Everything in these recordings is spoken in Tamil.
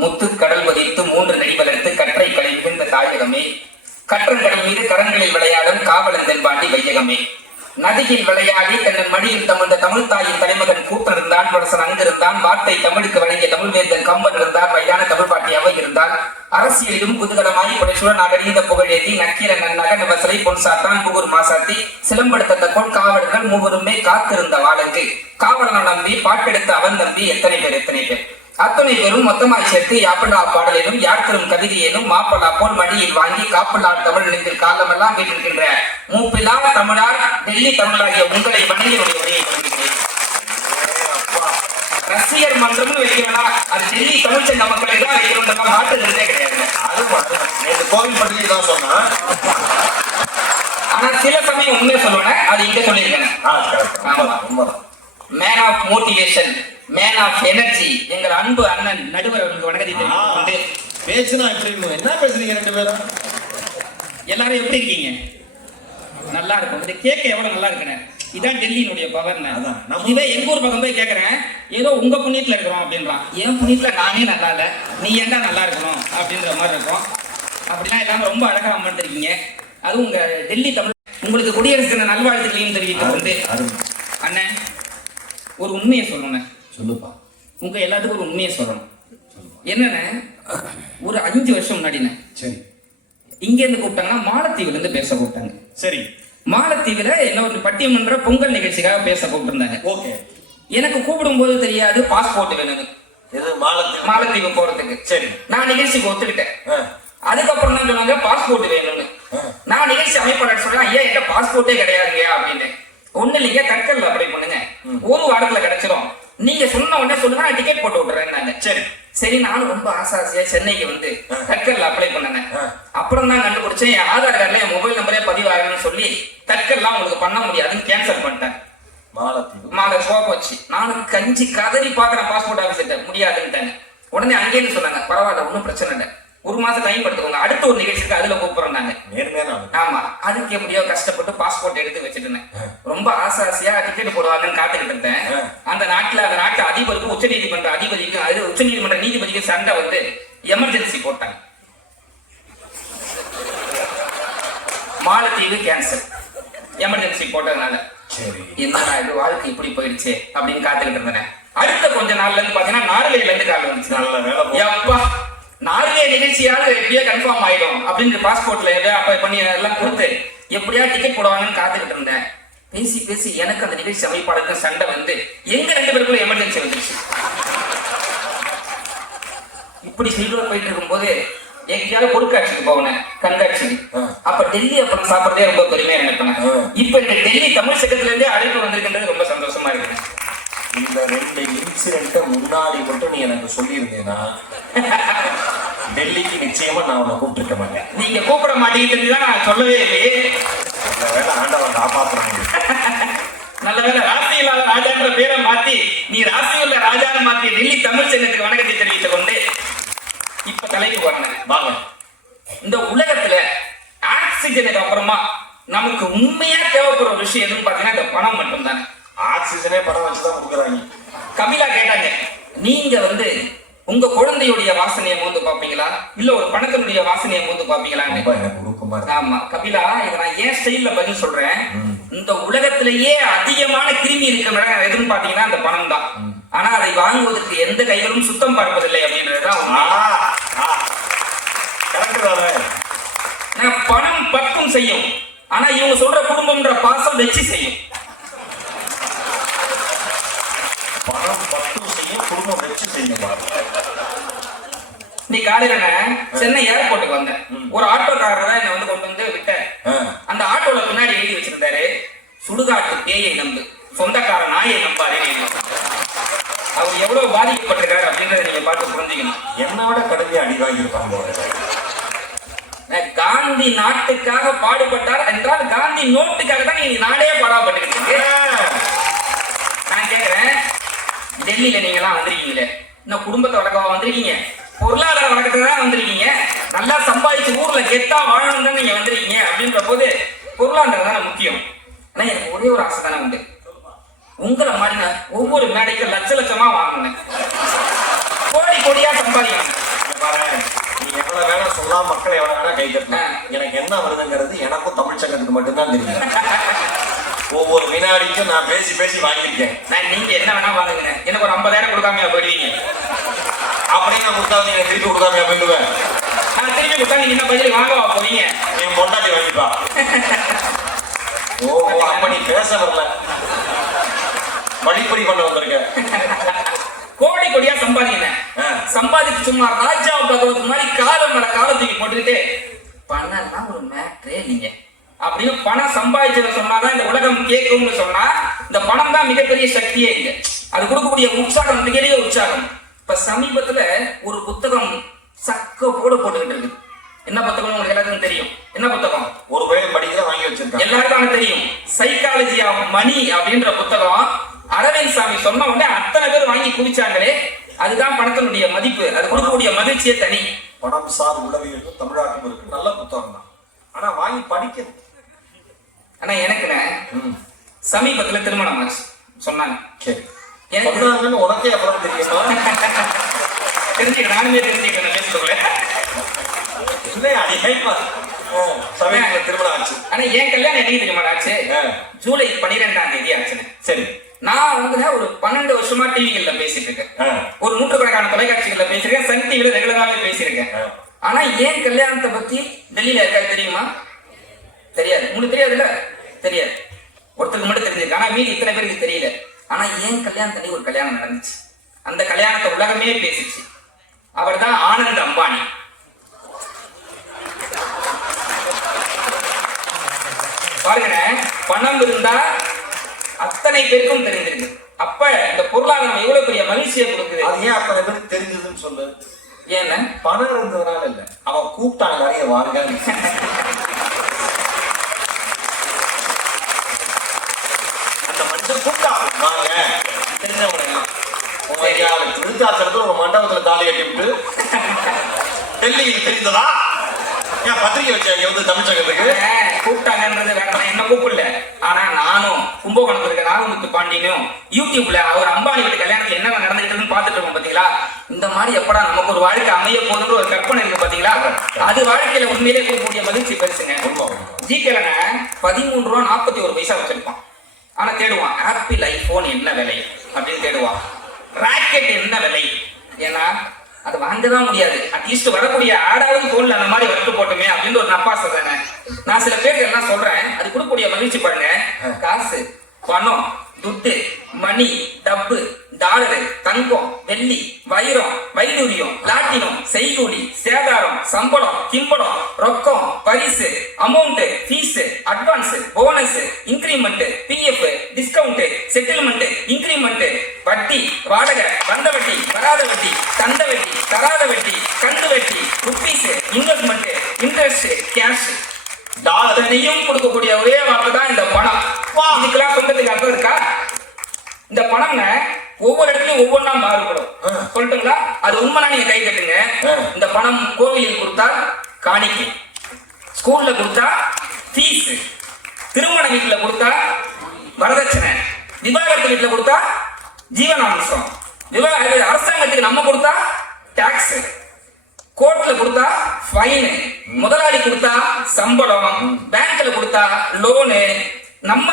முத்து கடல் பதித்து 3 நெடி வளர்த்து கற்றை களை மிகுந்த தாயகமே, கற்றங்கடல் மீது கரங்களில் விளையாடும் காவலன் தென்பாண்டி வையகமே, நதியில் விளையாடி தன்னன் மடியில் தமர்ந்த தமிழ் தாயின் தலைமகன் கூத்தன் இருந்தான், அரசன் அங்கிருந்தான், வார்த்தை தமிழுக்கு வழங்கிய தமிழ் வேந்தன் கம்பன் இருந்தான், வயதான தமிழ் பாட்டி அவை இருந்தான், அரசியலிலும் புதுகலமாய் புடைசூழ நாடறிந்த புகழேதி நக்கீர நன்னக நவசலை பொன் சாத்தான் மூவர் மாசாத்தி சிலம்படுத்த கொள் காவலர்கள் மூவருமே காத்திருந்த வாழங்கு காவலன் நம்பி பாட்டெடுத்த அவன் தம்பி எத்தனை பேர் அத்தனை பேரும் மொத்தமாய் சேர்த்து யாப்பல்லா பாடலிலும் யார்த்தரும் கவிதையிலும் மாப்பல்லா போல் மடியில் வாங்கி காப்பல்லார் தமிழ் நிலத்தில் காலமெல்லாம் வீட்டிருக்கின்ற மூப்பிலா தமிழார் டெல்லி தமிழாகிய உங்களை வணங்கியுடைய உரையை ரசிகர் மன்றம்னு வைக்கிறோம்னா அது டெல்லி தமிழ் சங்க மக்களை தான் வைக்கிறோம், நாட்டு இருந்தே கிடையாது. அது கோவில் பட்டியல் தான் சொன்னா, ஆனா சில சமயம் உண்மையை சொல்லுவேன், அது இங்க சொல்லியிருக்கேன். Man of motivation, man of energy எங்கள் அன்பு அண்ணன் நடுவர் அவர்களுக்கு வணக்கத்தை தெரிவித்துக்கொண்டு பேசுனா என்ன பேசுறீங்க ரெண்டு பேரும்? எல்லாரும் எப்படி இருக்கீங்க? நல்லா இருக்கும். இது கேட்க எவ்வளவு நல்லா இருக்குன்னு. இதான் டெல்லியினுடைய பவர்னு. இதுவே எங்க ஊர் பக்கம் போய் கேட்கறேன், ஏதோ உங்க புண்ணியத்துல இருக்கிறோம் அப்படின்றான். என் புண்ணியத்துல நானே நல்லா இல்ல, நீ ஏன்டா நல்லா இருக்கணும் அப்படின்ற மாதிரி இருக்கும். அப்படிலாம் எல்லாமே ரொம்ப அழகா அமர்ந்திருக்கீங்க. அதுவும் உங்க டெல்லி தமிழ் உங்களுக்கு குடியரசு தின நல்வாழ்த்துக்களையும் தெரிவித்துக் கொண்டு அண்ணன் ஒரு உண்மையை சொல்லணும். சொல்லுப்பா. உங்க எல்லாத்துக்கும் ஒரு உண்மையை சொல்லணும். என்னன்னு, ஒரு 5 வருஷம் முன்னாடிண்ணே சரி இங்க இருந்து கூப்பிட்டாங்கன்னா மாலத்தீவுல இருந்து பேச கூப்பிட்டாங்க. சரி, மாலத்தீவுல என்ன ஒரு பட்டிமன்ற பொங்கல் நிகழ்ச்சிக்காக பேச கூப்பிட்டுருந்தாங்க. ஓகே. எனக்கு கூப்பிடும் போது தெரியாது பாஸ்போர்ட் வேணும் மாலத்தீவு போறதுக்கு. சரி, நான் நிகழ்ச்சிக்கு ஒத்துக்கிட்டேன். அதுக்கப்புறம் தான் சொன்னாங்க பாஸ்போர்ட் வேணும்னு. நான் நிகழ்ச்சி அமைப்பாளர் சொல்றேன், ஐயா என்கிட்ட பாஸ்போர்ட்டே கிடையாதுங்க அப்படின்னு. ஒண்ணு இல்லைங்க, கற்கல்ல அப்ளை பண்ணுங்க, ஒரு வாரத்துல கிடைச்சிடும், நீங்க சொன்ன உடனே சொல்லுங்க நான் டிக்கெட் போட்டு விட்டுறேன். சரி சரி, நானும் ரொம்ப ஆசாசியா சென்னைக்கு வந்து தற்கல்ல அப்ளை பண்ணேன். அப்புறம் தான் கண்டுபிடிச்சேன், என் ஆதார் கார்டுல என் மொபைல் நம்பரே பதிவாகணும்னு சொல்லி தற்கல்லாம் உங்களுக்கு பண்ண முடியாதுன்னு கேன்சல் பண்ணிட்டேன். மாலை போச்சு. நானும் கஞ்சி கதறி பாக்குறேன் பாஸ்போர்ட் ஆபீஸ்கிட்ட, முடியாதுன்ட்டாங்க. உடனே அங்கேன்னு சொன்னாங்க, பரவாயில்ல ஒன்னும் பிரச்சனை இல்லை, 1 மாசம் டைம் எடுத்துக்கோங்க, அடுத்த ஒரு நிகழ்ச்சிக்கு அதுல கூப்பிடுறாங்க. ஆமா, அதுக்கு எப்படியோ கஷ்டப்பட்டு பாஸ்போர்ட் எடுத்து வச்சுட்டேன். ரொம்ப ஆசாசியா டிக்கெட் போடுவாங்கன்னு காத்துக்கிட்டு இருந்தேன். அந்த நாட்டு அதிபருக்கும் உச்ச நீதிமன்ற அதிபதிக்கும் அது உச்ச நீதிமன்ற நீதிபதிக்கும் சண்டை வந்து எமர்ஜென்சி போட்டாங்க. மாலத்தீவு கேன்சல் எமர்ஜென்சி போட்டதுனால. என்னடா இது வாழ்க்கை இப்படி போயிடுச்சு அப்படின்னு காத்துக்கிட்டு இருந்தேன். அடுத்த கொஞ்ச நாள்ல இருந்து பாத்தீங்கன்னா நார்வேல இருந்து கால் வந்துச்சு. நார்வே நிகழ்ச்சியாவது எப்படியோ கன்ஃபார்ம் ஆயிடும் அப்படின்னு பாஸ்போர்ட்ல அப்ளை பண்ணி எல்லாம் கொடுத்து எப்படியா டிக்கெட் போடுவாங்கன்னு காத்துக்கிட்டு இருந்தேன். பேசி பேசி எனக்கு அந்த நிகழ்ச்சி அமைப்பாளருக்கு சண்டை வந்து எங்க 2 பேருக்குள்ள எமர்ஜென்சி வந்துருச்சு. இப்படி சில்வர் போயிட்டு இருக்கும் போது எங்கேயாவது பொருட்காட்சிக்கு போனேன், கண்காட்சிக்கு. அப்ப டெல்லி அப்புறம் சாப்பிட்றதே ரொம்ப பெருமையா நினைப்பேன். இப்ப இந்த டெல்லி தமிழ் சங்கத்துல இருந்தே அழைப்பு வந்திருக்கின்றது ரொம்ப சந்தோஷமா இருக்கு. இந்த 2 இன்சிடென்ட் முன்னாடி மட்டும் நீ எனக்கு சொல்லியிருந்தேன்னா டெல்லிக்கு நிச்சயமா நான் உன்னை கூப்பிட்டுருக்க மாட்டேன். நீங்க கூப்பிட மாட்டேங்கிறதுதான் நான் சொல்லவே இல்லையே. நல்ல வேலை ஆண்டவன் காப்பாற்றுறாங்க. நல்ல வேலை ராசி இல்லாத ராஜான்ற பேரை மாத்தி நீ ராசி உள்ள ராஜான்னு மாத்தி டெல்லி தமிழ் சங்கத்துக்கு வணக்கத்தை தெரிவித்துக் கொண்டு இப்ப தலைக்கு வரணும். வாங்க. இந்த உலகத்துல ஆக்சிஜனுக்கு அப்புறமா நமக்கு உண்மையா தேவைப்படுற விஷயம் எதுன்னு பாத்தீங்கன்னா இந்த பணம் மட்டும் தானே. ஆக்சிஜனே பணம் வச்சுதான் கொடுக்குறாங்க. கபிலா கேட்டாங்க, நீங்க வந்து உங்க குழந்தையுடைய வாசனையை மோந்து பாப்பீங்களா இல்ல ஒரு பணத்தினுடைய வாசனையை மோந்து பாப்பீங்களான்னு. ஆமா கபிலா, இதை நான் ஏன் ஸ்டைல்ல பதில் சொல்றேன். இந்த உலகத்திலேயே அதிகமான கிருமி இருக்கிற எதுன்னு பாத்தீங்கன்னா அந்த பணம் தான். ஆனா அதை வாங்குவதற்கு எந்த கைகளும் சுத்தம் பார்ப்பதில்லை அப்படின்றதுதான். பணம் பற்றும் செய்யும், ஆனா இவங்க சொல்ற குடும்பம்ன்ற பாசம் வச்சு செய்யும். பணம் பற்றும் செய்யும், குடும்பம் வச்சு செய்யும். நீ காலையில சென்னை ஏர்போர்ட்டுக்கு வந்தேன். ஒரு ஆட்டோக்காரர் தான் என்னை வந்து கொண்டு வந்து விட்டேன். அந்த ஆட்டோல பின்னாடி எழுதி வச்சிருந்தாரு, சுடுகாட்டு பேயை நம்பு, சொந்தக்கார நாயை நம்பாரு. அவர் எவ்வளவு பாதிக்கப்பட்டிருக்காரு அப்படின்றத நீங்க பார்த்து புரிஞ்சுக்கணும். என்னோட கடுமையா அடி வாங்கியிருப்பாங்க. காந்தி நாட்டுக்காக பாடுபட்டார் என்றால் காந்தி நோட்டுக்காக தான் நீங்க நாடே பாடாப்பட்டு. நான் கேட்கிறேன், டெல்லியில நீங்க எல்லாம் வந்திருக்கீங்களே, இன்னும் குடும்பத்தை வழக்கமா வந்திருக்கீங்க, பொருளாதார வழக்கத்துல தான் வந்திருக்கீங்க, நல்லா சம்பாதிச்சு ஊர்ல கெட்டா வாழணும் தான் நீங்க வந்திருக்கீங்க. அப்படின்ற போது பொருளாதாரம் தானே முக்கியம். ஆனா எனக்கு ஒரே ஒரு ஆசை தானே உண்டு, உங்களை மாதிரி ஒவ்வொரு மேடைக்கு லட்ச லட்சமா வாங்கணும், கோடி கோடியா சம்பாதிக்கணும். சொல்லலாம், மக்களை எவ்வளவு வேணா கை தட்டலாம். எனக்கு என்ன வருதுங்கிறது எனக்கும் தமிழ் சங்கத்துக்கு மட்டும்தான் தெரியும். ஒவ்வொரு வினாடிக்கும் நான் பேசி பேசி வாங்கியிருக்கேன். நீங்க என்ன வேணா வாங்குங்க, எனக்கு ஒரு 50,000 கொடுக்காம போயிடுவீங்க. அப்படியே நான் கொடுத்தா நீங்க திருப்பி கொடுக்காம போயிடுவேன். நான் திருப்பி கொடுத்தா நீங்க என்ன பதில் வாங்கவா போவீங்க? நீங்க பொண்டாட்டி வாங்கிப்பா. ஓ அப்ப நீ பேச வரல, வழிப்பறி பண்ண வந்திருக்க. கோடி கோடியா சம்பாதிங்க, சம்பாதிச்சு சும்மா ராஜா பகவத் மாதிரி காலம் மேல காலத்துக்கு போட்டுக்கிட்டு பணம்னா ஒரு மேட்ரே இல்லைங்க அப்படின்னு பணம் சம்பாதிச்சத சொன்னாதான் இந்த உலகம் கேட்கும்னு சொன்னா இந்த பணம் தான் மிகப்பெரிய சக்தியே இல்லை. அது கொடுக்கக்கூடிய உற்சாகம் மிகப்பெரிய உற்சாகம். இப்ப சமீபத்துல ஒரு புத்தகம் சக்க போட்டுக்கிட்டு இருக்கு. என்ன புத்தகம் உங்களுக்கு எல்லாருக்கும் தெரியும்? என்ன புத்தகம்? ஒரு பையன் படிக்கிற வாங்கி வச்சிருக்காங்க, எல்லாருக்கும் தெரியும். சைக்காலஜி ஆஃப் மணி அப்படின்ற புத்தகம். அரவிந்த் சாமி சொன்ன உடனே அத்தனை பேர் வாங்கி குவிச்சாங்களே, அதுதான் பணத்தினுடைய மதிப்பு. அது கொடுக்கக்கூடிய மகிழ்ச்சியே தனி. பணம் சார் உளவியலும் தமிழாக்கம் இருக்கு, நல்ல புத்தகம் தான். ஆனா வாங்கி படிக்கணும். ஆனா எனக்குன்னு சமீபத்துல திருமணம் ஆச்சு சொன்னாங்க. எனக்கு உனக்கே அப்புறம் தெரியுமா? தெரிஞ்சுக்க நானுமே தெரிஞ்சுக்கிறேன் பேசுறதுல. திருமணம் ஆச்சு. ஆனா என் கல்யாணம் என்னைக்கு தெரியுமா ஆச்சு? ஜூலை 12ஆம் தேதி ஆச்சுன்னு. சரி, நான் வந்து ஒரு 12 வருஷமா டிவிகள்ல பேசிட்டு இருக்கேன், ஒரு நூற்றுக்கணக்கான தொலைக்காட்சிகள்ல பேசிருக்கேன், சன் டிவில ரெகுலராகவே பேசியிருக்கேன். ஆனா ஏன் கல்யாணத்தை பத்தி டெல்லியில இருக்காது தெரியுமா? தெரியாது. உங்களுக்கு தெரியாதுல்ல? தெரியாது. ஒருத்தருக்கு மட்டும் தெரிஞ்சிருக்கு, ஆனா மீதி இத்தனை பேருக்கு தெரியல. ஆனா ஏன் கல்யாணத்தடி ஒரு கல்யாணம் நடந்துச்சு, அந்த கல்யாணத்தை உலகமே பேசிச்சு. அவர் தான் ஆனந்த் அம்பானி. பாருங்க, பணம் இருந்தா அத்தனை பேருக்கும் தெரிஞ்சிருக்கு. அப்ப இந்த பொருளாதாரம் எவ்வளவு பெரிய மகிழ்ச்சியை கொடுக்குது. அது ஏன் அத்தனை பேருக்கு தெரிஞ்சதுன்னு சொல்லு. ஏன்னா பணம் இருந்ததுனால இல்ல, அவன் கூப்பிட்டான் நிறைய வாங்க. அந்த மனுஷன் கூப்பிட்டான் வாங்க, தெரிஞ்சவங்க விருத்தாச்சலத்துல ஒரு மண்டபத்துல தாலி கட்டி விட்டு டெல்லியில் தெரிந்ததா ஏன் பத்திரிகை வச்சாங்க வந்து தமிழ்ச்சங்கத்துக்கு கூப்பிட்டாங்கன்றது வேற, என்ன கூப்பிடல. ஆனா நானும் கும்பகோணத்துல இருக்க நாகமுத்து பாண்டியனும் யூடியூப்ல அவர் அம்பானி வீட்டு கல்யாணத்துல என்ன நடந்துகிட்டு பார்த்துட்டு இருக்கோம் பாத்தீங்களா. இந்த மாதிரி எப்படா நமக்கு ஒரு வாழ்க்கை அமைய போதுன்ற ஒரு கற்பனை இருக்கு பாத்தீங்களா. அது வாழ்க்கையில உண்மையிலே கொடுக்கக்கூடிய மகிழ்ச்சி பெருசுங்க. ஜிகேலங்க 13 ரூபா 41 பைசா வச்சிருப்பான். ஆனா தேடுவான் ஆப்பிள் ஐபோன் என்ன விலை அப்படின்னு தேடுவான், ராக்கெட் என்ன விலை. ஏன்னா அது வாங்கதான் முடியாது, அட்லீஸ்ட் வரக்கூடிய ஆடாவது தோல்ல அந்த மாதிரி வட்டு போட்டுமே அப்படின்னு ஒரு நப்பாசை தானே. நான் சில பேருக்கு எல்லாம் சொல்றேன், அது கொடுக்கக்கூடிய மகிழ்ச்சி பாருங்க. காசு, பணம், துட்டு, மணி, டப்பு, டாலரு, தங்கம், வெள்ளி, வைரம், வைடூரியம், பிளாட்டினம், செய்கூலி, சேதாரம், சம்பளம், கிம்பளம், ரொக்கம், பரிசு, amount, fees, advance, bonus, increment, PF, discount, settlement, increment, வட்டி, வாடகை, வந்த வட்டி, வராத வட்டி, தந்த வட்டி, தராத வட்டி, கண்டு வட்டி, ருப்பீஸ், இன்வெஸ்ட்மெண்ட், இன்ட்ரெஸ்ட், கேஷ், டாலரையும் கொடுக்கக்கூடிய ஒரே வார்த்தை தான் இந்த பணம். இதுக்கெல்லாம் சொந்தத்துக்கு அர்த்தம் இருக்கா? இந்த பணம்ங்க ஒவ்வொரு இடத்துலயும் ஒவ்வொன்றா மாறுபடும். சொல்லட்டுங்களா? அது உண்மைனா நீங்க கை கட்டுங்க. இந்த பணம் கோவிலில் கொடுத்தா காணிக்கை, ஸ்கூல்ல கொடுத்தா ஃபீஸ், திருமண வீட்டுல கொடுத்தா வரதட்சணை, விவாகரத்து வீட்டுல கொடுத்தா ஜீவனாம்சம், அரசாங்கத்துக்கு நம்ம கொடுத்தா டாக்ஸ், கோர்ட்ல கொடுத்தா ஃபைன், முதலாளி கொடுத்தா சம்பளம், பேங்க்ல கொடுத்தா லோனு, நம்ம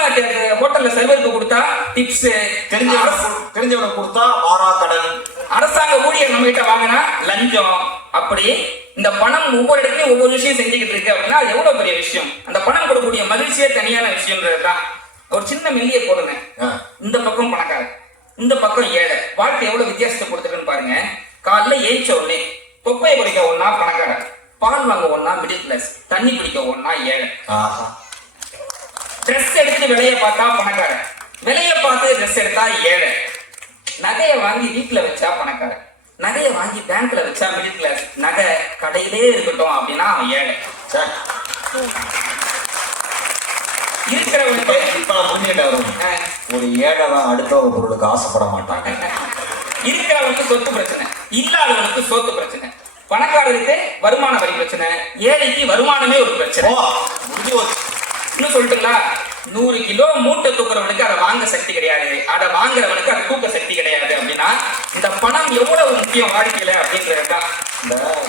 ஹோட்டல்ல சர்வருக்கு கொடுத்தா டிப்ஸ், தெரிஞ்சவங்க கொடுத்தா ஆறா கடன், அரசாங்க ஊழியர் நம்ம கிட்ட வாங்கினா லஞ்சம். அப்படி இந்த பணம் ஒவ்வொரு இடத்துலயும் ஒவ்வொரு விஷயம் செஞ்சுக்கிட்டு இருக்கு அப்படின்னா அது எவ்வளவு பெரிய விஷயம். அந்த பணம் கொடுக்கக்கூடிய மகிழ்ச்சியே தனியான விஷயம்ன்றதுதான். ஒரு சின்ன மெல்லிய போடுங்க, இந்த பக்கம் பணக்காரன், இந்த பக்கம் ஏழை, வாழ்க்கை எவ்வளவு வித்தியாசத்தை கொடுத்துருக்குன்னு பாருங்க. காலைல ஏய்ச்ச உடனே தொப்பையை குடிக்க ஒன்னா பணக்காரன், பால் வாங்க ஒன்னா மிடில் கிளாஸ், தண்ணி குடிக்க ஒன்னா ஏழை, ட்ரெஸ் எடுத்து விலையை பார்த்தா பணக்காரன், விலையை பார்த்து ட்ரெஸ் எடுத்தா ஏழை, நகையை வாங்கி வீட்டுல வச்சா பணக்காரன், நகையை வாங்கி பேங்க்ல வச்சா மிடில் கிளாஸ், நகை கடையிலே இருக்கட்டும் அப்படின்னா அவன் ஏழை. இருக்கிறவனுக்கு ஒரு ஏழை தான் அடுத்த ஒரு பொருளுக்கு ஆசைப்பட மாட்டாங்க. இருக்கிறவனுக்கு சொத்து பிரச்சனை, இல்லாதவனுக்கு சொத்து பிரச்சனை, பணக்காரருக்கு வருமான வரி பிரச்சனை, ஏழைக்கு வருமானமே ஒரு பிரச்சனை. இன்னும் சொல்லிட்டுங்களா, 100 கிலோ மூட்டை தூக்குறவனுக்கு அதை வாங்க சக்தி கிடையாது, அதை வாங்குறவனுக்கு அதை தூக்க சக்தி கிடையாது. அப்படின்னா இந்த பணம் எவ்வளவு முக்கியம் வாழ்க்கையில அப்படின்றதுதான்.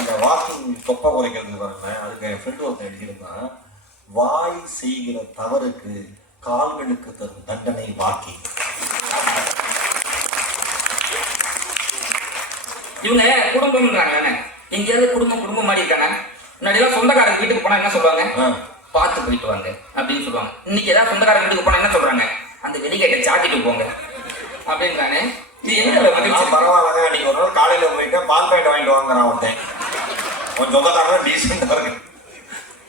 இந்த வாக்கிங் தொப்பை குறைக்கிறது பாருங்க. அதுக்கு என் ஃப்ரெண்டு ஒருத்தன் எழுதியிருந்தான், வாய் செய்கிற தவறுக்கு கால்களுக்கு தரும் தண்டனை வாக்கி. இவங்க குடும்பம்ன்றாங்க, எங்கேயாவது குடும்பம் மாதிரி இருக்காங்க. முன்னாடி எல்லாம் சொந்தக்காரங்க வீட்டுக்கு போனா என்ன சொல்லுவாங்க, பார்த்து போயிட்டு வாங்க அப்படின்னு சொல்லுவாங்க. இன்னைக்கு ஏதாவது சொந்தக்காரங்க வீட்டுக்கு போனா என்ன சொல்றாங்க, அந்த வெளிக்கேட்ட சாட்டிட்டு போங்க அப்படின்றாங்க. இது எங்க பரவாயில்ல, நீங்க ஒரு நாள் காலையில போயிட்டு பால் பாயிண்ட் வாங்கிட்டு வாங்குறான் ஒருத்தன். கொஞ்சம் சொந்தக்காரங்க டீசெண்டா இருக்கு.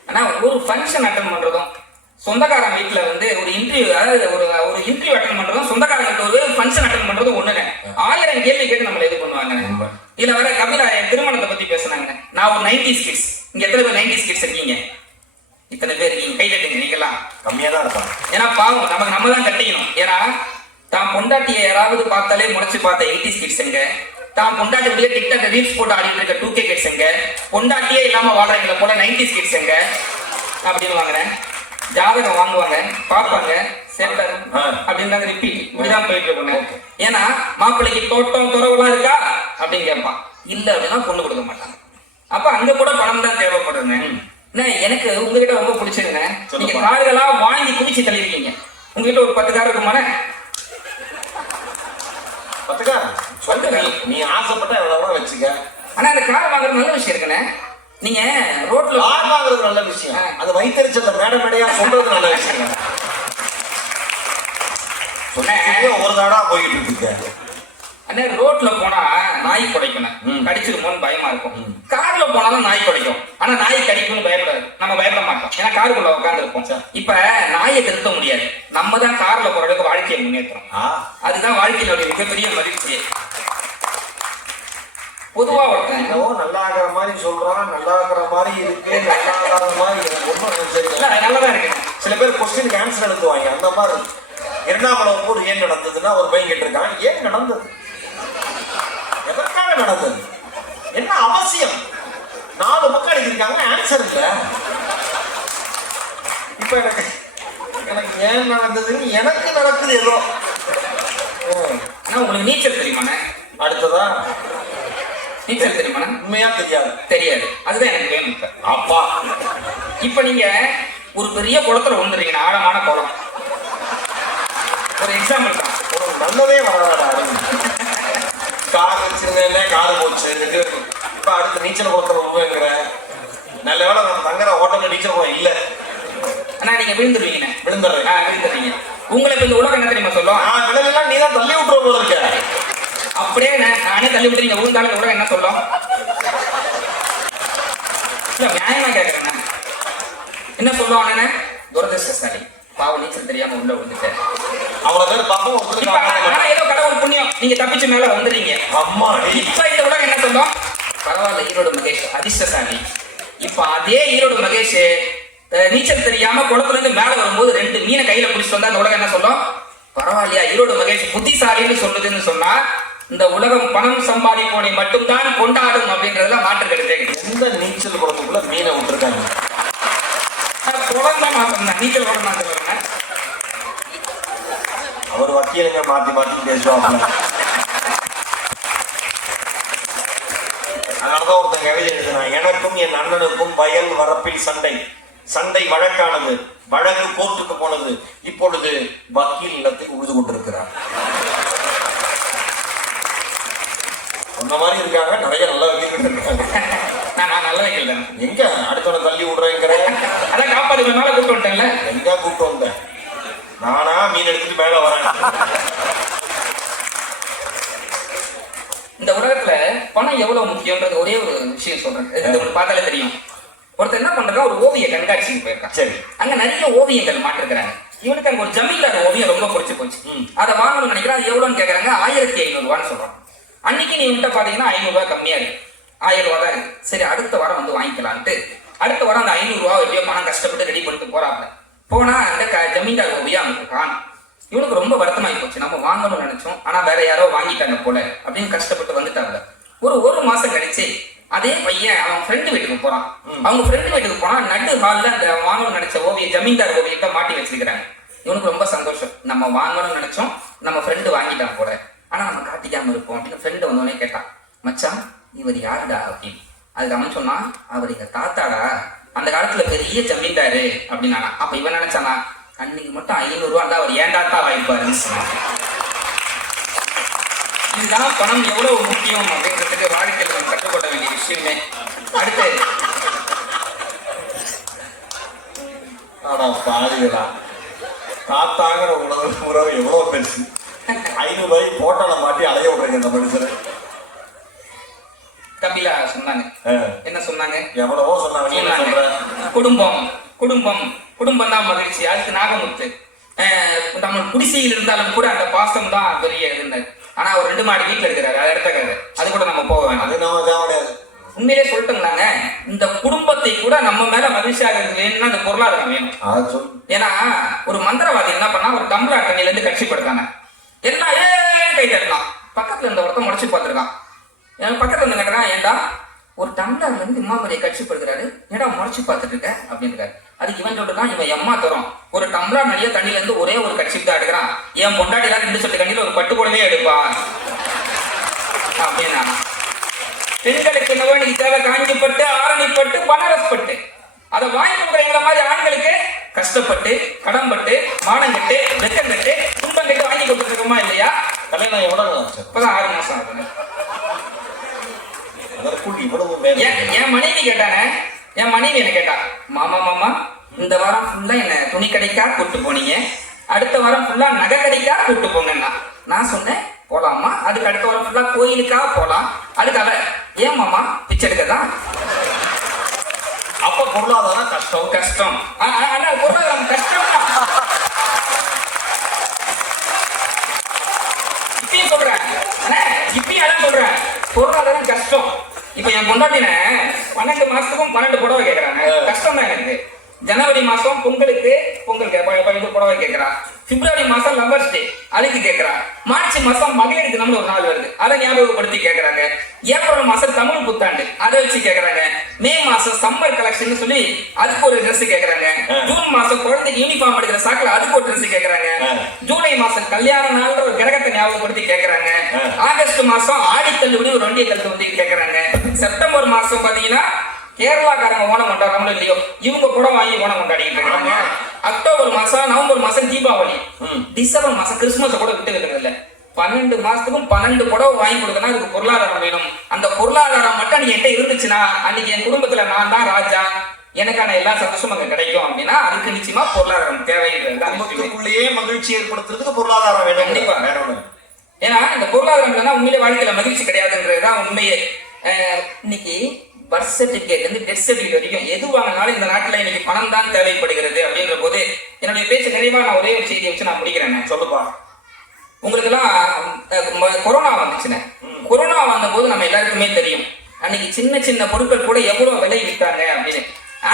ஆனா ஒரு ஃபங்க்ஷன் அட்டன் பண்றதும் சொந்தக்காரங்க வீட்டுல வந்து ஒரு இன்டர்வியூ, அதாவது ஒரு இன்டர்வியூ அட்டன் பண்றதும் சொந்தக்காரங்க ஒரு ஃபங்க்ஷன் அட்டன் பண்றதும் ஒண்ணுங்க. 1000 கேள்வி கேட்டு நம்மள இது பண்ணுவாங்க. இதுல வர கபிலா திருமணத்தை பத்தி பேசுனாங்க. நான் ஒரு 90s கிட்ஸ். இங்க எத்தனை பேர் 90s கிட்ஸ் இருக்கீங்க? இத்தனை பேர் இருக்கீங்க, கை தட்டுங்க. நீங்கெல்லாம் கம்மியா தான் இருப்பாங்க. ஏன்னா பாவம் நமக்கு நம்ம தான் கட்டிக்கணும். ஏன்னா தான் பொண்டாட்டியை யாராவது பார்த்தாலே முறைச்சு பார்த்த 80s கிட்ஸுங்க, தான் பொண்டாட்டிய டிக்டாக் ரீல்ஸ் போட்டு ஆடிட்டு இருக்க 2K கிட்ஸுங்க, பொண்டாட்டியே இல்லாம வாழ்றவங்களை போல 90s கிட்ஸுங்க அப்படின்னு வாங்குறேன். ஜாதகம் வாங்குவாங்க, பார்ப்பாங்க, சென்டர் அப்படின்னு ரிப்பீட் இப்படிதான் போயிட்டு இருக்கோங்க. ஏன்னா மாப்பிள்ளைக்கு தோட்டம் துறவுலாம் இருக்கா அப்படின்னு கேட்பான். இல்ல அப்படின்னா பொண்ணு கொடுக்க மாட்டாங்க. அப்ப அங்க கூட பணம் தான் தேவைப்படுதுங்க. எனக்கு உங்ககிட்ட ரொம்ப பிடிச்சதுங்க, நீங்க கார்களா வாங்கி குடிச்சு தள்ளிருக்கீங்க. உங்ககிட்ட ஒரு 10 கார் இருக்குமான? 10 கார் சொல்லுங்க, நீ ஆசைப்பட்ட எவ்வளவு வச்சுக்க. ஆனா அந்த கார் வாங்குறது நல்ல விஷயம் இருக்குண்ணே. நீங்க ரோட்ல கார் வாங்குறது நல்ல விஷயம், அது வைத்தறிச்சல மேடையா சொல்றது நல்ல விஷயம். ஒரு தாடா போயிட்டு இருக்கு. அண்ணே ரோட்ல போனா நாய் குடைக்கணும், கடிச்சிருமோன்னு பயமா இருக்கும். கார்ல போனாலும் நாய் குடைக்கும், ஆனா நாய் கடிக்கும்னு பயப்படாது, நம்ம பயப்பட மாட்டோம். ஏன்னா காருக்குள்ள உட்கார்ந்து இருப்போம். இப்ப நாயை திருத்த முடியாது, நம்ம தான் கார்ல போறதுக்கு வாழ்க்கையை முன்னேற்றோம். அதுதான் வாழ்க்கையினுடைய மிகப்பெரிய மகிழ்ச்சி. பொதுவா ஒருத்தன் நல்லா ஆகிற மாதிரி சொல்றான், நல்லா இருக்கிற மாதிரி இருக்கு, நல்லா ஆகாத மாதிரி நல்லதான் இருக்கு. சில பேர் கொஸ்டினுக்கு ஆன்சர் எழுதுவாங்க. அந்த மாதிரி இரண்டாம் போது ஏன் நடந்ததுன்னா ஒரு பையன் கேட்டிருக்கான், ஏன் நடந்தது, எதற்காக நடந்தது, என்ன அவசியம், 4 மக்கள் எழுதியிருக்காங்க, ஆன்சர் இல்ல. இப்ப எனக்கு ஏன் நடந்ததுன்னு எனக்கு நடக்குது ஏதோ. உங்களுக்கு நீச்சல் தெரியுமாண்ணே? அடுத்ததா நீச்சல் தெரியுமா? உண்மையா தெரியாது. தெரியாது, அதுதான் எனக்கு வேணும். இப்ப அப்பா இப்ப நீங்க ஒரு பெரிய குளத்துல விழுந்துறீங்க, ஆழமான குளம். ஒரு எக்ஸாம்பிள் தான், ஒரு நல்லதே வராதா. கார் வச்சிருந்தேன், கார் போச்சு. இப்ப அடுத்து நீச்சல் குளத்துல விழுங்குற நல்ல வேலை நம்ம தங்குற ஹோட்டல்ல நீச்சல் குளம் இல்ல. ஆனா நீங்க விழுந்துருவீங்க. விழுந்துடுறீங்க. உங்களுக்கு இந்த உலகம் என்ன தெரியுமா சொல்லும், விழுந்தெல்லாம் நீ தான் தள்ளி விட்டுற போல இருக்க. அப்படியே நானே தள்ளி விட்டு நீங்க விழுந்தாலும் உலகம் என்ன சொல்லும்? இல்ல நியாயமா கேட்கறேன், என்ன சொல்லுவாங்க, துரதிருஷ்டசாலி, பாவம் நீச்சல் தெரியாம உள்ள விழுந்துட்டேன். ஏதோ கடவுள் புண்ணியம் நீங்க தப்பிச்சு மேல வந்துடுறீங்க. இப்ப இந்த உலகம் என்ன சொல்லும், பரவாயில்ல ஈரோடு மகேஷ் அதிர்ஷ்டசாலி. இப்ப அதே ஈரோடு மகேஷ் நீச்சல் தெரியாம குளத்துல இருந்து மேல வரும்போது 2 மீனை கையில பிடிச்சிட்டு வந்தா அந்த உலகம் என்ன சொல்லும், பரவாயில்லையா ஈரோடு மகேஷ் புத்திசாலின்னு சொல்லுதுன்னு சொன்னா இந்த உலகம் பணம் சம்பாதிப்போனை மட்டும்தான் கொண்டாடும் அப்படின்றதுல மாற்று கருத்தே. எந்த நீச்சல் குளத்துக்குள்ள மீனை விட்டுருக்காங்க? குளம் தான் மாத்தம், நீச்சல் குளம் தான் சொல்லுங்க. அவர் வக்கீலுங்க மாத்தி மாத்தி பேசுவாங்க. அதனாலதான் ஒருத்தன் கவிதை எழுதினான், எனக்கும் என் அண்ணனுக்கும் வயல் வரப்பில் சண்டை, சண்டை வழக்கானது, வழக்கு கோர்ட்டுக்கு போனது, இப்பொழுது வக்கீல் நிலத்தை உழுது கொண்டிருக்கிறார். அந்த மாதிரி இருக்காங்க நிறைய நல்ல வக்கீல் இருக்காங்க. நான் நல்ல வக்கீல் தான். எங்க அடுத்தவனை தள்ளி விடுறேங்கிற, அதான் காப்பாடு மேல கூப்பிட்டு வந்துட்டேன்ல. எங்க கூப்பிட்டு வந்தேன் நானா, மீன் எடுத்துட்டு மேல வரேன். இந்த உலகத்துல பணம் எவ்வளவு முக்கியம்ன்றது ஒரே ஒரு விஷயம் சொல்றேன், இது பார்த்தாலே தெரியும். ஒருத்தர் என்ன பண்றா, ஒரு ஓவிய கண்காட்சிக்கு போயிருக்கான். சரி, அங்க நிறைய ஓவியங்கள் மாட்டிருக்கிறாங்க. இவனுக்கு அங்க ஒரு ஜமீன்தார் ஓவியம் ரொம்ப பிடிச்சு போச்சு. அதை வாங்கணும்னு நினைக்கிறேன். அது எவ்வளவுன்னு கேக்குறாங்க, 1500 ரூபான்னு சொல்றான். அன்னைக்கு நீ விட்ட பாத்தீங்கன்னா 500 ரூபாய் கம்மியா இருக்கு, 1000 ரூபாய் தான் இருக்கு. சரி அடுத்த வாரம் வந்து வாங்கிக்கலான்ட்டு அடுத்த வாரம் அந்த 500 ரூபாய் எப்படியோ பணம் கஷ்டப்பட்டு ரெடி பண்ணிட்டு போறாங்க. போனா அந்த ஜமீன்தார் ஓவியம் அவனுக்கு காணும். இவனுக்கு ரொம்ப வருத்தமாயி போச்சு, நம்ம வாங்கணும்னு நினைச்சோம் ஆனா வேற யாரோ வாங்கிட்டாங்க போல அப்படின்னு கஷ்டப்பட்டு வந்துட்டாங்க. ஒரு மாசம் கழிச்சு அதே பையன் அவன் ஃப்ரெண்டு வீட்டுக்கு போறான். அவங்க ஃப்ரெண்டு வீட்டுக்கு போனா நடு ஹால்ல அந்த வாங்கணும்னு நினைச்ச ஓவியம் ஜமீன்தார் ஓவியத்தை மாட்டி வச்சிருக்கிறாங்க. இவனுக்கு ரொம்ப சந்தோஷம், நம்ம வாங்கணும்னு நினைச்சோம் நம்ம ஃப்ரெண்டு வாங்கிட்டான் போல, ஆனா நம்ம காட்டிக்காம இருப்போம் அப்படின்னு ஃப்ரெண்டு வந்தோடனே கேட்டான், மச்சான் இவர் யாருடா அப்படின்னு. அதுக்கு அவன் சொன்னான், அவர் எங்க தாத்தாடா, அந்த காலத்துல பெரிய ஜமீன்தாரு அப்படின்னா. அப்ப இவன் நினைச்சானா, அன்னைக்கு மட்டும் 500 ரூபா இருந்தா அவர் ஏன் தாத்தா வாய்ப்பாருன்னு சொன்னான். இதுதான் பணம் எவ்வளவு முக்கியம் அப்படிங்கிறதுக்கு வாழ்க்கையில் நம்ம கற்றுக்கொள்ள வேண்டிய விஷயமே. அடுத்து ஆனா பாருங்களா, தாத்தாங்கிற உறவு எவ்வளவு பெருசு. 500 ரூபாய் போட்டால மாட்டி அலைய விடுறீங்க இந்த மனுஷனை. கபிலா சொன்னாங்க, என்ன சொன்னாங்க, எவ்வளவோ சொன்னாங்க. குடும்பம் குடும்பம் குடும்பம் தான் மகிழ்ச்சி. அதுக்கு நாகமுத்து, நம்ம குடிசையில் இருந்தாலும் கூட அந்த பாசம் தான் பெரிய இருந்தாரு. ஆனா ஒரு 2 மாடி வீட்டுல இருக்கிறாரு, அதை எடுத்துக்காரு, அது கூட நம்ம போக வேணாம். அது நம்ம தேவையாது. உண்மையிலே சொல்லிட்டோங்களாங்க, இந்த குடும்பத்தை கூட நம்ம மேல மகிழ்ச்சியாக வேணும்னா அந்த பொருளாதாரம் வேணும். ஏன்னா ஒரு மந்திரவாதி என்ன பண்ணா, ஒரு டம்ளர் தண்ணியில இருந்து கட்சி படுத்தாங்க, எல்லாம் கை தட்டலாம். பக்கத்துல இருந்த ஒருத்தன் முடிச்சு பார்த்துருக்கான். பக்கத்துல இருந்து கேட்டான், ஏன்டா ஒரு டம்ளர்ல இருந்து இம்மா பெரிய கட்சி படுக்கிறாரு, ஏடா முறைச்சு பார்த்துட்டு இருக்க அப்படின்னு. அதுக்கு இவன் சொல்லிருக்கான், இவன் எம்மா தரும், ஒரு டம்ளர் நிறைய தண்ணியில இருந்து ஒரே ஒரு கட்சி தான் எடுக்கிறான், என் பொண்டாட்டி தான் 2 சொட்டு தண்ணியில ஒரு பட்டு கூடவே எடுப்பான் அப்படின்னா. பெண்களுக்கு நவனிக்கு தேவை காஞ்சிப்பட்டு, ஆரணிப்பட்டு, பனாரஸ்பட்டு. அதை வாங்கி கொடுக்குற மாதிரி ஆண்களுக்கு கஷ்டப்பட்டு, கடன்பட்டு, மானங்கட்டு, வெக்கங்கட்டு, துன்பங்கட்டு வாங்கி கொடுத்துருக்கோமா இல்லையா? கல்யாணம் எவ்வளவு? இப்பதான் 6 மாசம் ஆகுது. என் மனைவி கேட்டாங்க, என் மனைவி என்ன கேட்டா, மாமா மாமா இந்த வாரம் ஃபுல்லா என்ன துணி கடைக்கா கூட்டு போனீங்க, அடுத்த வாரம் ஃபுல்லா நகை கடைக்கா கூட்டு போங்கன்னா. நான் சொன்னேன், போலாமா. அதுக்கு அடுத்த வாரம் ஃபுல்லா கோயிலுக்கா போலாம். அதுக்காக ஏன் மாமா பிச்சை எடுக்கதான்? அப்ப பொருளாதாரம் கஷ்டம். கஷ்டம் பொருளாதாரம் கஷ்டம். இப்பயும் சொல்றேன், இப்பயும் அதான் சொல்றேன், பொருளாதாரம் கஷ்டம். இப்ப என் பொண்டாட்டின 12 மாசத்துக்கும் 12 புடவை கேட்கறாங்க. கஷ்டம் தான் எனக்கு. ஜனவரி மாசம் பொங்கலுக்கு புடவை கேட்கறா, பிப்ரவரி மாசம் லவர்ஸ் டே அதுக்கு கேட்கறா, மார்ச் மாசம் மகளிர் தினம்னு ஒரு நாள் வருது, அதை ஞாபகப்படுத்தி கேட்கறாங்க, ஏப்ரல் மாசம் தமிழ் புத்தாண்டு அதை வச்சு கேட்கறாங்க, மே மாசம் சம்மர் கலெக்ஷன் சொல்லி அதுக்கு ஒரு ட்ரெஸ் கேட்கறாங்க, ஜூன் மாசம் குழந்தைக்கு யூனிஃபார்ம் எடுக்கிற சாக்குல அதுக்கு ஒரு ட்ரெஸ் கேட்கறாங்க, ஜூலை மாசம் கல்யாண நாள் ஒரு கிரகத்தை ஞாபகப்படுத்தி கேட்கறாங்க, ஆகஸ்ட் மாசம் ஆடி தள்ளுபடி ஒரு வண்டியை தள்ளுபடி கேட்கறாங்க, செப்டம்பர் மாசம் பாத்தீங்கன்னா கேரளாக்காரங்க ஓணம் கொண்டாடுறாங்களோ இல்லையோ, இவங்க கூட வாங்கி ஓணம் கொண்டாடிட்டு இருக்காங்க. அக்டோபர் மாசம், நவம்பர் மாசம் தீபாவளி, டிசம்பர் மாசம் கிறிஸ்துமஸ் கூட விட்டு வைக்கிறது இல்ல. 12 மாசத்துக்கும் 12 புடவை வாங்கி கொடுக்கணும். அதுக்கு பொருளாதாரம் வேணும். அந்த பொருளாதாரம் மட்டும் நீ என்கிட்ட இருந்துச்சுன்னா அன்னைக்கு என் குடும்பத்துல நான் தான் ராஜா, எனக்கான எல்லா சந்தோஷமும் அங்க கிடைக்கும் அப்படின்னா அதுக்கு நிச்சயமா பொருளாதாரம் தேவையில்லையே. மகிழ்ச்சி ஏற்படுத்துறதுக்கு பொருளாதாரம் வேணும். கண்டிப்பா வேணும். ஏன்னா இந்த பொருளாதாரம் இல்லைன்னா உண்மையிலே வாழ்க்கையில மகிழ்ச்சி கிடையாதுன்றதுதான் உண்மையே. இன்னைக்கு பர்த் சர்டிபிகேட் இருந்து டெத் சர்டிபிகேட் வரைக்கும் எது வாங்கினாலும் இந்த நாட்டுல இன்னைக்கு பணம் தான் தேவைப்படுகிறது. அப்படின்ற போது என்னுடைய பேச்சு நிறைவா நான் ஒரே ஒரு செய்தியை வச்சு நான் முடிக்கிறேன். சொல்லுப்பா. உங்களுக்கு எல்லாம் கொரோனா வந்துச்சுன்னு, கொரோனா வந்த போது நம்ம எல்லாருக்குமே தெரியும், அன்னைக்கு சின்ன சின்ன பொருட்கள் கூட எவ்வளவு விலை விற்றாங்க அப்படின்னு.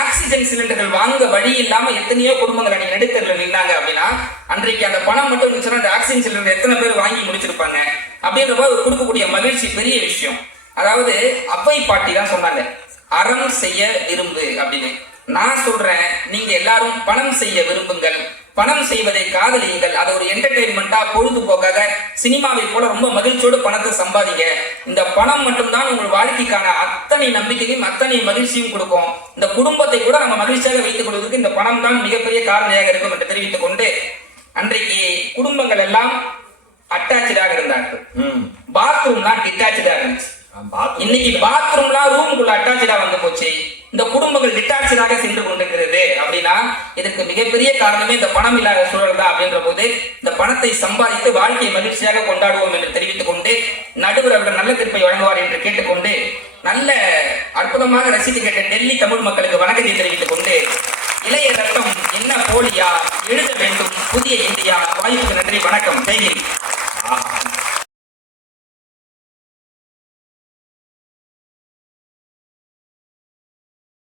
ஆக்சிஜன் சிலிண்டர்கள் வாங்க வழி இல்லாம எத்தனையோ குடும்பங்கள் அன்னைக்கு நடுத்தரில் நின்றாங்க அப்படின்னா, அன்றைக்கு அந்த பணம் மட்டும் இருந்துச்சுன்னா அந்த ஆக்சிஜன் சிலிண்டர் எத்தனை பேர் வாங்கி முடிச்சிருப்பாங்க அப்படின்ற போது கொடுக்கக்கூடிய மகிழ்ச்சி பெரிய விஷயம். அதாவது அவ்வை பாட்டி தான் சொன்னாங்க, அறம் செய்ய விரும்பு அப்படின்னு. நான் சொல்றேன், நீங்க எல்லாரும் பணம் செய்ய விரும்புங்கள், பணம் செய்வதை காதலியுங்கள், அதை ஒரு என்டர்டெயின்மெண்டா பொழுதுபோக்காக சினிமாவை போல ரொம்ப மகிழ்ச்சியோடு பணத்தை சம்பாதிங்க. இந்த பணம் மட்டும்தான் உங்கள் வாழ்க்கைக்கான அத்தனை நம்பிக்கையும் அத்தனை மகிழ்ச்சியும் கொடுக்கும். இந்த குடும்பத்தை கூட நம்ம மகிழ்ச்சியாக வைத்துக் கொள்வதற்கு இந்த பணம் தான் மிகப்பெரிய காரணியாக இருக்கும் என்று தெரிவித்துக் கொண்டு, அன்றைக்கு குடும்பங்கள் எல்லாம் அட்டாச்சாக இருந்தார்கள், பாத்ரூம்லாம் டிட்டாச்சாக இருந்துச்சு. இன்னைக்கு பாத்ரூம்லாம் ரூமுக்குள்ள அட்டாச்சா வந்து போச்சு. இந்த குடும்பங்கள் டிட்டாச்சாக சென்று கொண்டிருக்கிறது அப்படின்னா இதற்கு மிகப்பெரிய காரணமே இந்த பணம் இல்லாத சூழல் தான். அப்படின்ற போது இந்த பணத்தை சம்பாதித்து வாழ்க்கையை மகிழ்ச்சியாக கொண்டாடுவோம் என்று தெரிவித்துக் கொண்டு, நடுவர் அவர்கள் நல்ல தீர்ப்பை வழங்குவார் என்று கேட்டுக்கொண்டு, நல்ல அற்புதமாக ரசித்து கேட்ட டெல்லி தமிழ் மக்களுக்கு வணக்கத்தை தெரிவித்துக் கொண்டு, இளைய ரத்தம் என்ன போலியா, எழுத வேண்டும் புதிய இந்தியா. வாய்ப்புக்கு நன்றி, வணக்கம், ஜெய்ஹிந்த்.